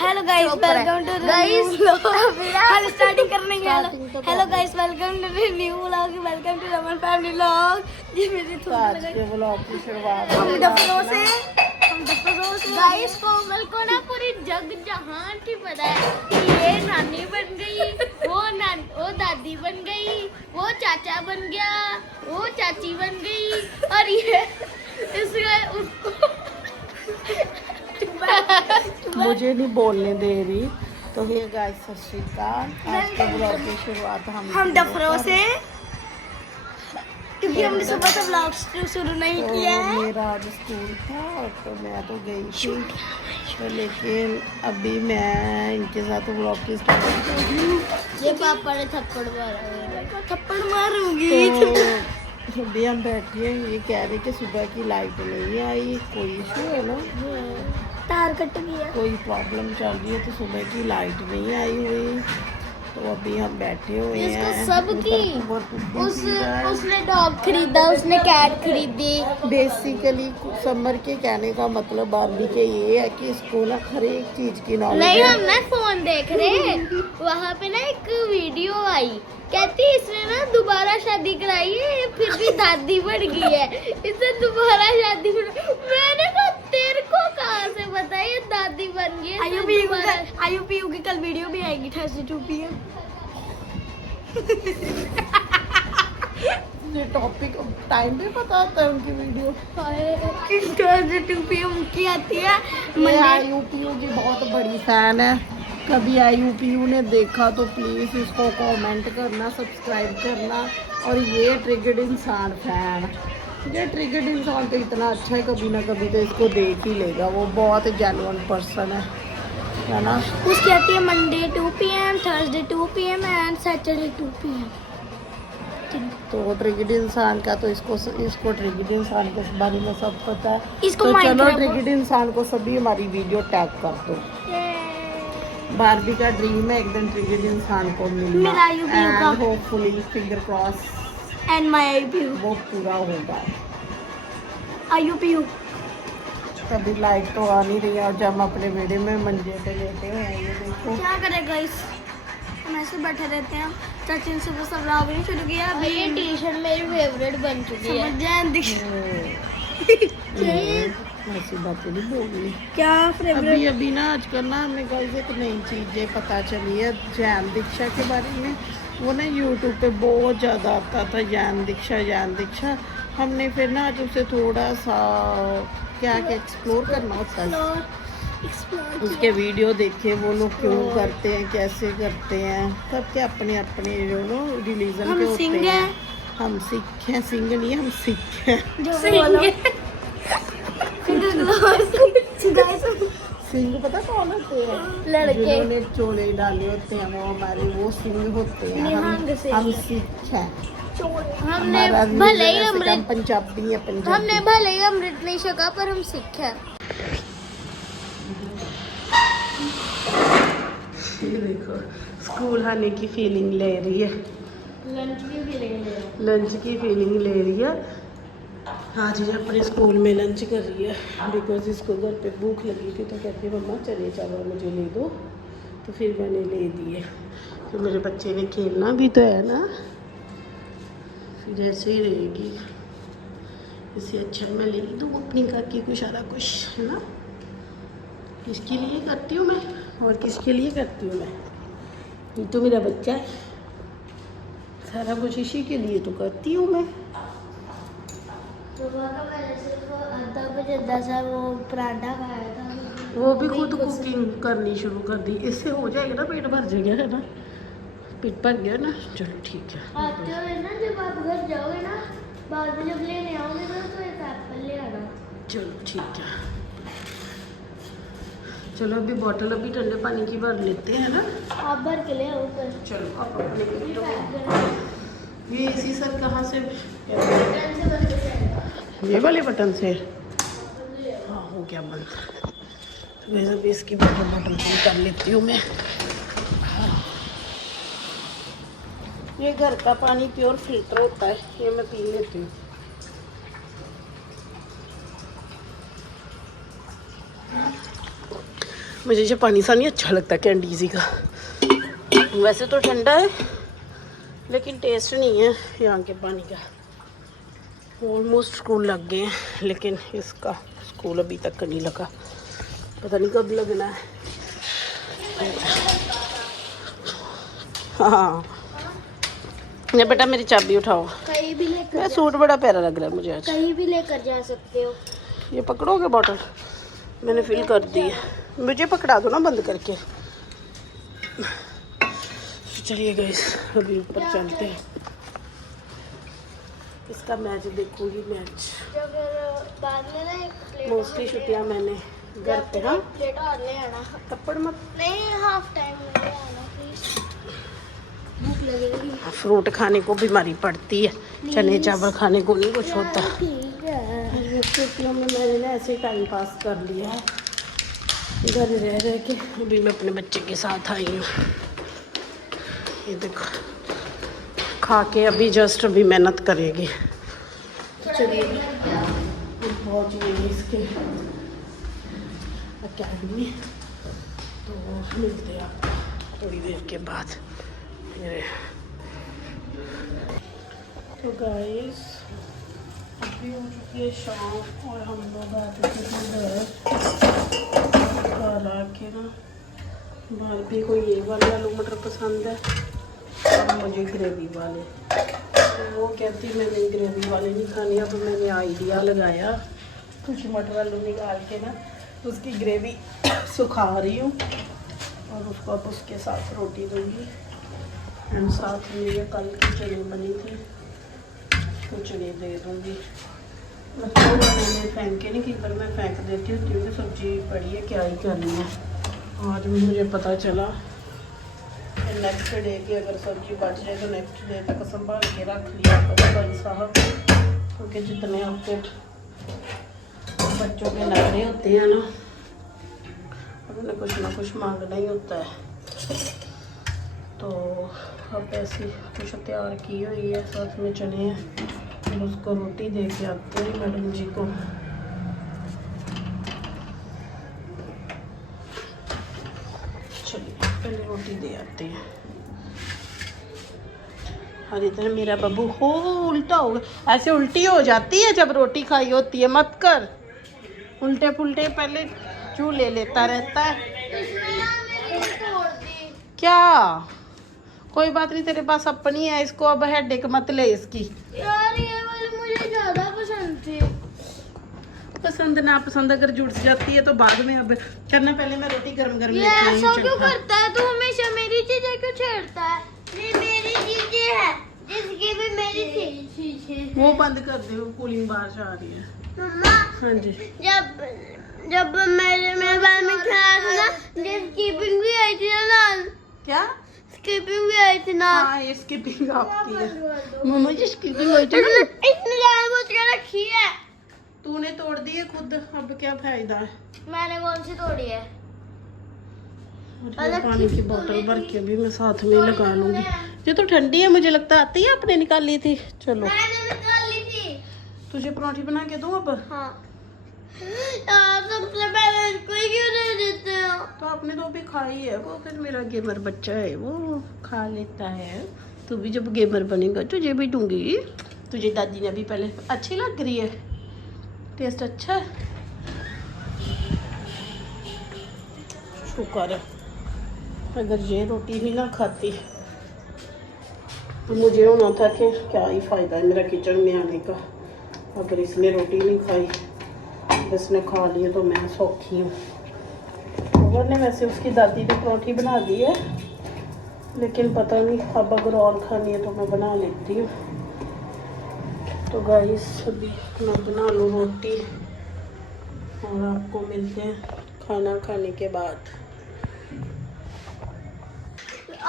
Hello guys, welcome to guys हम starting करने hello guys, welcome to new vlog, welcome to Raman family vlog. ये मेरी आज के व्लॉग की शुरुआत हम डफरों से गाइस कोमल को ना पूरी जग जहान की पता है कि ये नानी बन गई, वो दादी बन गई, वो चाचा बन गया, वो चाची बन गई और ये इसका मुझे नहीं बोलने दे रही। तो ये गाइस सत श्री अकाल। आज के व्लॉग की शुरुआत हम डफरों से, क्योंकि हमने सुबह से व्लॉग शुरू नहीं किया है। मेरा आज स्कूल था और तो मैं तो गई थी, तो लेकिन अभी मैं इनके साथ व्लॉग की स्टार्टिंग कर रही हूँ। ये पापा ने थप्पड़ मारा, थप्पड़ मारूंगी। तो अभी हम बैठे हैं, ये कह रहे कि सुबह की लाइट नहीं आई, कोई इशू है ना, तार कट गया, कोई प्रॉब्लम चल रही है, तो सुबह की लाइट नहीं आई हुई। तो अभी हम बैठे हुए हैं। उसने डॉग खरीदा, उसने कैट खरीदी। बेसिकली समर के कहने का मतलब बारबी के ये है कि इसको ना हर एक चीज की नॉलेज नहीं, है। हम ना फोन देख रहे, वहाँ पे ना एक वीडियो आई, कहती इसने ना दोबारा शादी कराई है, फिर भी दादी बन गई है, इसने दोबारा शादी मैंने कहा तेरे को कहाँ से पता है ये दादी बन गई है। आयुपीयू की कल वीडियो भी आएगी Thursday 2 PM। ये टॉपिक टाइम पे पता होता है उनकी वीडियो। Thursday 2 PM की आती है। मैं आईयूपीयू की बहुत बड़ी फैन है। कभी आईयूपीयू ने देखा तो प्लीज इसको कमेंट करना, सब्सक्राइब करना। और ये ट्रिगर्ड इंसान फैन, ये ट्रिगर्ड इंसान तो इतना अच्छा है, कभी ना कभी तो इसको देख ही लेगा। वो बहुत जेन्युइन पर्सन है ना। उसकी आती है Monday 2 PM, Thursday 2 PM and Saturday 2 PM। तो ट्रिगर्ड इंसान का तो इसको ट्रिगर्ड इंसान के बारे में सब पता है। इसको तो चलो Minecraft- ट्रिगर्ड इंसान को सभी हमारी वीडियो टैग कर दो। बारबी का ड्रीम है एक दिन ट्रिगर्ड इंसान को मिलना, मेरा आईयूपीयू का। And hopefully finger cross and my IUPU. वो पूरा होगा। आईयूपीयू कभी लाइट तो आ नहीं रही है और जब हम अपने बेड़े में मंजे पे लेटे हुए हैं, ये देखो। क्या करें गाइस, हम ऐसे बैठे रहते हैं। चाची ने सुबह सब व्लॉग नहीं शुरू किया। अभी ये टी शर्ट मेरी फेवरेट बन चुकी है। समझ जाए ऐसी बातें नहीं बोलनी। क्या अभी फेवरेट। अभी ना आजकल ना हमें गाइस एक नई चीज़ें पता चली है जैन दीक्षा के बारे में। वो ना यूट्यूब पे बहुत ज़्यादा आता था जैन दीक्षा। हमने फिर ना आज उसे थोड़ा सा क्या एक्सप्लोर करना होता है, उसके वीडियो देखे, वो लोग क्यों करते हैं, कैसे करते हैं। सबके अपने अपने जो लो रिलीजन के होते हैं। हम सिख हैं, सिंह नहीं, हम सिख हैं। सिंह पता कौन होते हैं? लड़के। जिन्होंने चोले डाले होते हैं वो हमारे वो सिंह होते हैं। हम सिख हैं। हमने हमारा भले ही religion ऐसे अमृत हम पंजाबी है, पंजाबी। हमने भले ही अमृत नहीं छका पर हम सिख हैं। ये देखो स्कूल आने की फीलिंग ले रही है, लंच की भी लेंगे। लंच की फीलिंग ले रही है। आज ये अपने स्कूल में लंच कर रही है बिकॉज इसको घर पे भूख लगी थी, तो कहती है मम्मा चले चावल मुझे ले दो, तो फिर मैंने ले दिए। तो मेरे बच्चे ने खेलना भी तो है ना, फिर ऐसे ही रहेगी। इससे अच्छा मैं ले दूँ अपनी काकी को सारा कुछ, है ना। किसके लिए करती हूँ मैं और किसके लिए करती हूँ मैं? ये तो मेरा बच्चा है, सारा कुछ इसी के लिए तो करती हूँ मैं। सुबह का मैंने सिर्फ आधा बजे 10 वो पराठा खाया था। वो भी खुद कुकिंग करनी शुरू कर दी। इससे हो जाएगा ना, पेट भर जाएगा, है ना। पेट भर गया ना, चलो ठीक है। आते हुए ना जब आप घर जाओगे ना, बाद में जब लेने आओगे ना तो एक एप्पल ले आना। चलो ठीक है। चलो अभी बॉटल अभी ठंडे पानी की भर लेते हैं ना। आप भर के ले आओ ऊपर। चलो आप अपने ये इसी सर कहाँ से, ये वाले बटन से। हाँ हो गया बंद। तो वैसे भी इसकी बटन बंद कर लेती हूँ मैं। ये घर का पानी प्योर फिल्टर होता है, ये मैं पी लेती हूँ। मुझे ये पानी सा नहीं अच्छा लगता कैंडीज़ी का। वैसे तो ठंडा है लेकिन टेस्ट नहीं है यहाँ के पानी का। ऑलमोस्ट स्कूल लग गए हैं लेकिन इसका स्कूल अभी तक नहीं लगा, पता नहीं कब लगना है। हाँ ये बेटा मेरी चाबी उठाओ। कहीं भी लेकर मेरा सूट बड़ा प्यारा लग रहा है मुझे आज। कहीं भी लेकर जा सकते हो। ये पकड़ोगे बॉटल? मैंने फिल कर दी है, मुझे पकड़ा दो ना बंद करके। चलिए गाइस अभी ऊपर चलते हैं, इसका मैच देखूंगी। मैच बाद में ना एक प्लेट मोस्टली छुट्टियाँ मैंने घर पे। हाँ प्लेट और ले आना। थप्पड़ मत। नहीं हाफ टाइम ले आना प्लीज, भूख लगेगी। फ्रूट खाने को बीमारी पड़ती है, चने चावल खाने को नहीं कुछ होता। ठीक है। छुट्टियों में मैंने ना ऐसे टाइम पास कर लिया है घर रह रह के। अभी मैं अपने बच्चे के साथ आई हूँ। ये देखो खा के अभी जस्ट अभी मेहनत करेगी। चलिए पहुँच गए इसके अकेडमी, तो मिलते हैं आपको थोड़ी देर के बाद। तो गाइस अभी हो चुकी है शाम और हम लोग आ चुके हैं घर आके ना। भाभी को ये वाले आलू मटर पसंद है और मुझे ग्रेवी वाले। तो वो कहती मैंने ग्रेवी वाले नहीं खानी। अब मैंने आइडिया लगाया कुछ मटर आलू निकाल के ना उसकी ग्रेवी सुखा रही हूँ और उसको अब उसके साथ रोटी दूँगी। एंड साथ में ये कल की चने बनी थी तो चने दे दूँगी। मतलब मैंने फेंके नहीं, की पर मैं फेंक देती हूँ क्योंकि सब्जी पड़ी है, क्या ही करनी है। आज भी मुझे पता चला नेक्स्ट डे की अगर सब्जी बच जाए तो नेक्स्ट डे तक संभाल के रख लिया करो भाई साहब, क्योंकि जितने आपके बच्चों के नखरे होते हैं ना उन्हें कुछ ना कुछ मांगना ही होता है। तो अब ऐसी कुछ तैयार की हुई है, साथ में चने हैं। फिर उसको रोटी दे के आते हैं मैडम जी को। चलिए पहले रोटी दे आते हैं। और इधर मेरा बब्बू हो उल्टा हो गया। ऐसे उल्टी हो जाती है जब रोटी खाई होती है, मत कर उल्टे पुल्टे, पहले चू ले लेता रहता है। क्या कोई बात नहीं, तेरे पास अपनी है, इसको अब हेडेक मत ले इसकी। यार ये वाली मुझे ज्यादा पसंद थी। पसंद ना पसंद अगर जुड़ जाती है तो बाद में अब करना। पहले मैं रोटी गरम गरम ये ऐसा क्यों करता है तू? हमेशा मेरी चीजें क्यों छेड़ता है? ये मेरी चीजें है, जिसकी भी मेरी चीजें है। वो बंद कर दे, वो कूलिंग बाहर से आ रही है। मम्मा हाँ जी जब मेरे बारे में ख्याल था ना, स्कीपिंग भी आई थी ना। क्या स्कीपिंग भी आई थी ना। हाँ ये स्किपिंग आपकी है मम्मा जी, स्किपिंग आई थी ना। इसने जानबूझ के रखी है। तूने तोड़ दी है खुद, अब क्या फायदा है। मैंने कौन सी तोड़ी है? और ये पानी की बोतल भर के भी मैं साथ में लगा लूंगी। ये तो ठंडी है, मुझे लगता आती है आपने निकाली थी। चलो मैंने निकाल ली थी। तुझे पराठे बना के दूं अब? हाँ यार सबसे पहले इसको ही क्यों दे देते हो? तो आपने तो अभी खाई है, वो फिर मेरा गेमर बच्चा है वो खा लेता है। तू भी जब गेमर बनेगा तुझे भी दूंगी। तुझे दादी ने भी पहले अच्छी लग रही है, टेस्ट अच्छा है। शुक्र है, अगर ये रोटी भी ना खाती तो मुझे होना था कि क्या ही फ़ायदा है मेरा किचन में आने का। अगर इसने रोटी नहीं खाई, इसने खा लिया तो मैं सौखी हूँ। ओवर ने वैसे उसकी दादी ने पराठी बना दी है, लेकिन पता नहीं अब अगर और खानी है तो मैं बना लेती हूँ। तो गाइस अभी मैं बना लूँ रोटी और आपको मिलते हैं खाना खाने के बाद।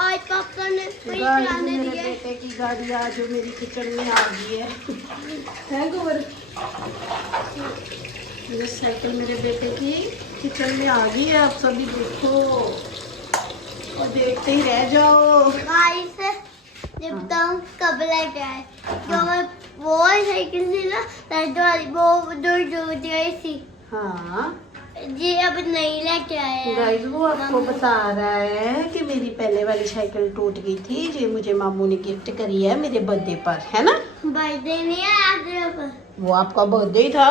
आज पापा ने गाइस मेरे बेटे की गाड़ी आज मेरी किचन में आ गई है। गोबर ये साइकिल मेरे बेटे की किचन में आ गई है। आप सभी देखो और देखते ही रह जाओ। गाइस जब तक कब लेके आए जो मैं वो साइकिल थी ना, रेड वाली, वो जो गई थी। हाँ जी अब नहीं लेके आया गाइस वो आपको बता रहा है कि मेरी पहले वाली साइकिल टूट गई थी, जो मुझे मामू ने गिफ्ट करी है मेरे बर्थडे पर, है ना? बर्थडे नहीं आया वो आपका बर्थडे था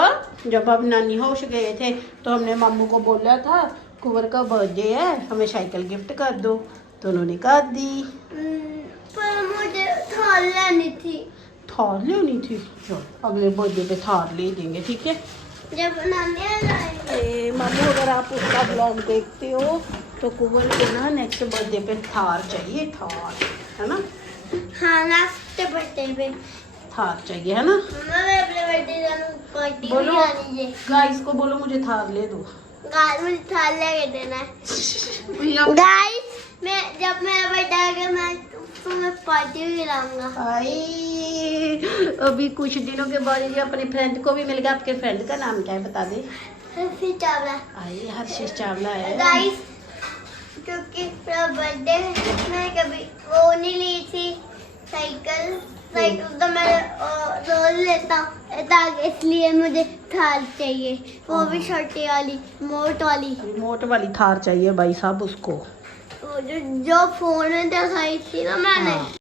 जब आप नानी हाउस गए थे, तो हमने मामू को बोला था कुंवर का बर्थडे है, हमें साइकिल गिफ्ट कर दो, तो उन्होंने कर दी। पर मुझे थार लेनी थी। थार लेनी थी, चलो अगले बर्थडे पे थार ले देंगे, ठीक है? जब नानी मामू अगर आप उसका ब्लॉग देखते हो तो कुंवर को ना नेक्स्ट बर्थडे पे थार चाहिए, थार, है ना? हाँ लास्ट बर्थडे पे थार चाहिए, है ना? मैं अपने बर्थडे पार्टी बोलो लीजिए। गाइस को बोलो मुझे थार ले दो। गाइस मुझे थार लेके देना है। गाइस मैं जब मेरा बर्थडे आएगा मैं तुम्हें पार्टी भी खिलाऊंगा। आई अभी कुछ दिनों के बाद ये अपने फ्रेंड को भी मिल गया। आपके फ्रेंड का नाम क्या है बता दे? फिर चावला। आई हर्षिश चावला है। गाइस क्योंकि मेरा बर्थडे मैं कभी वो नहीं ली थी साइकिल तो मैं रोज लेता हूँ, इसलिए मुझे थार चाहिए, वो भी छोटी वाली मोट वाली, रिमोट वाली थार चाहिए भाई साहब उसको। वो जो फोन में दिखाई थी ना मैंने। हाँ।